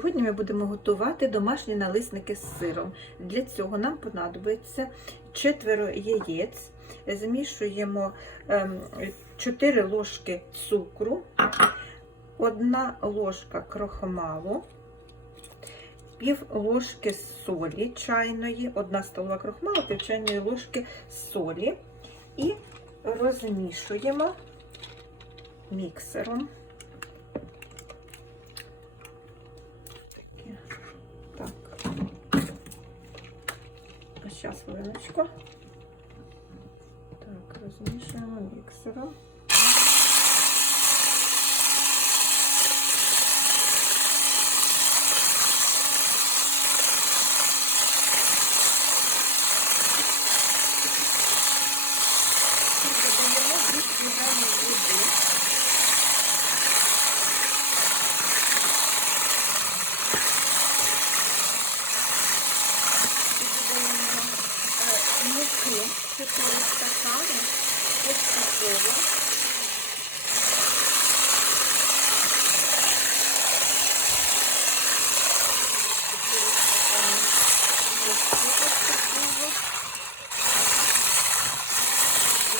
Сьогодні ми будемо готувати домашні налисники з сиром. Для цього нам понадобиться четверо яєць. Змішуємо 4 ложки цукру, 1 ложка крохмалу, пів ложки солі чайної, 1 столова крохмалу, пів чайної ложки солі і розмішуємо міксером. Хвилиночку. Так, розмішуємо міксером. муки 4 стакани поступово. Чотири стакани муки поступово.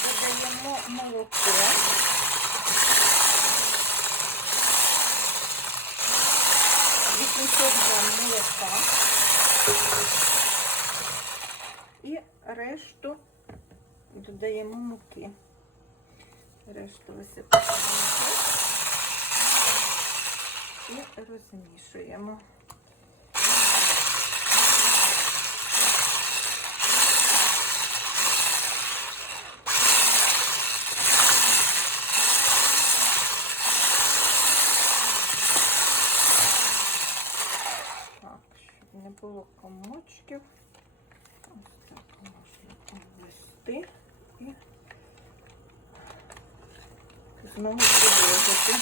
Додаємо молоко. Вісімсот грам молока. Решту додаємо муки. Решту висипаємо і розмішуємо. Не було комочків. Ось так можна обвести і знову продовжити.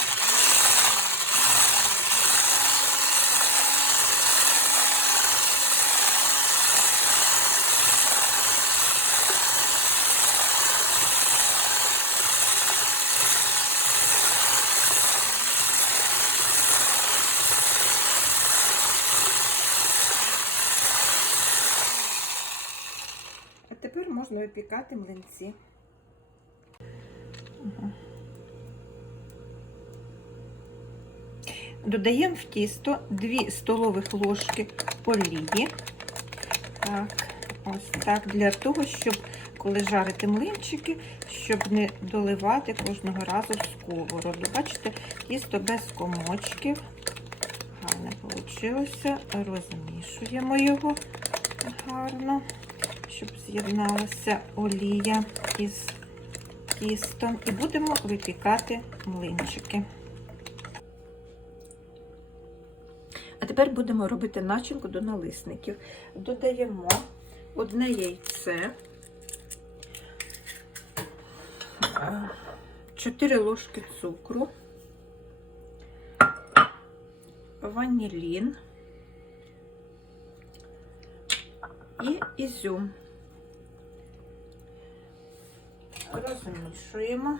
А тепер можна випікати млинці. Додаємо в тісто 2 столових ложки олії. Так, ось так, для того, щоб коли жарити млинчики, щоб не доливати кожного разу в сковороду. Бачите, тісто без комочків. Гарне вийшло. Розмішуємо його гарно, щоб з'єдналася олія із тістом. І будемо випікати млинчики. А тепер будемо робити начинку до налисників. Додаємо одне яйце, 4 ложки цукру, ванілін і ізюм. Розмішуємо.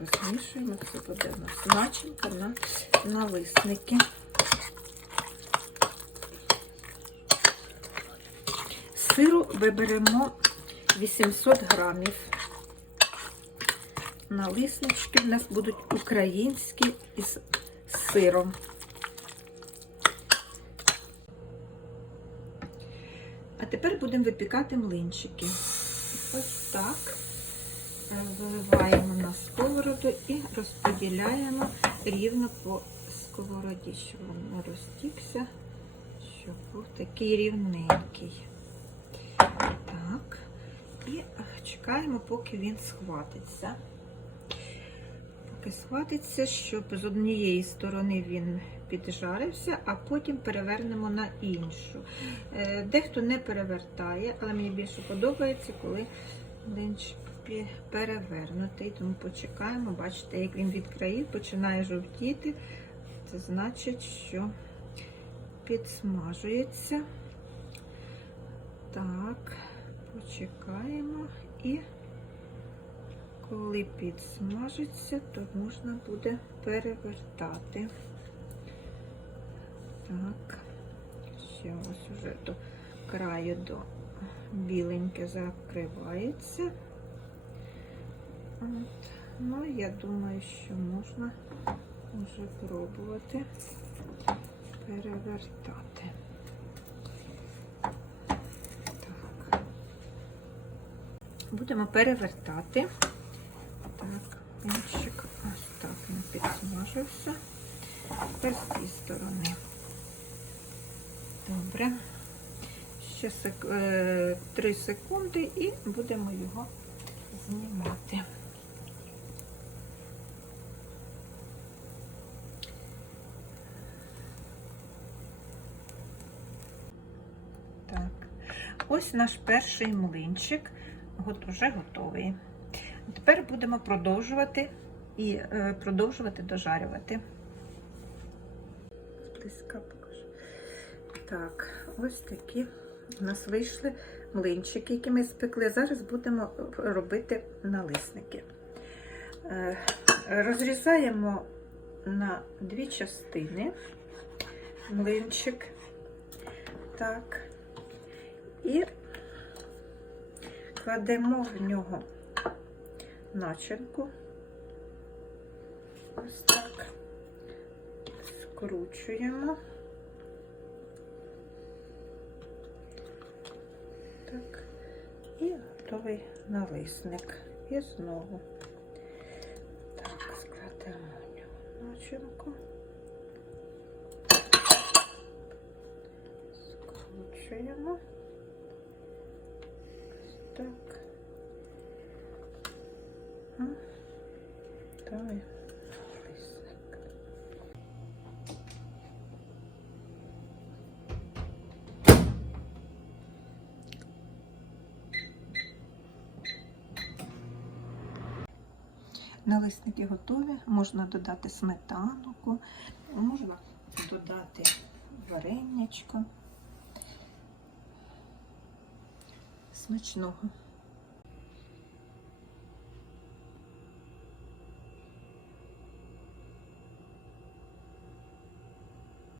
Розмішуємо, це буде у нас начинка на налисники. Сиру виберемо 800 грамів. Налиснички в нас будуть українські із сиром. А тепер будемо випікати млинчики. Ось так. Виливаємо на сковороду і розподіляємо рівно по сковороді, щоб він не розтікся, щоб був такий рівненький. Так, і чекаємо, поки він схватиться. Поки схватиться, щоб з однієї сторони він піджарився, а потім перевернемо на іншу. Е, Дехто не перевертає, але мені більше подобається, коли денчик перевернутий. Тому почекаємо, бачите, як він від країв починає жовтіти. Це значить, що підсмажується. Так, почекаємо і коли підсмажиться, то можна буде перевертати. Так, ще ось уже до краю до біленьке закривається. От. Ну, я думаю, що можна вже пробувати перевертати. Так. Будемо перевертати. Так, вінчик ось так не підсмажився. Тепер з цієї сторони. Добре. Ще сек... 3 секунди і будемо його знімати. Так, ось наш перший млинчик уже готовий. Тепер будемо продовжувати і е, продовжувати дожарювати. Близька покажу. Так, ось такі у нас вийшли млинчики, які ми спекли. Зараз будемо робити налисники. Е, Розрізаємо на дві частини млинчик. Так. І кладемо в нього начинку. Ось так. Скручуємо. Так. І готовий налисник. І знову. Так, складемо в нього начинку. Скручуємо. Ось Так. Готовий. Налисники готові, можна додати сметанку, можна додати варенячко. Смачного.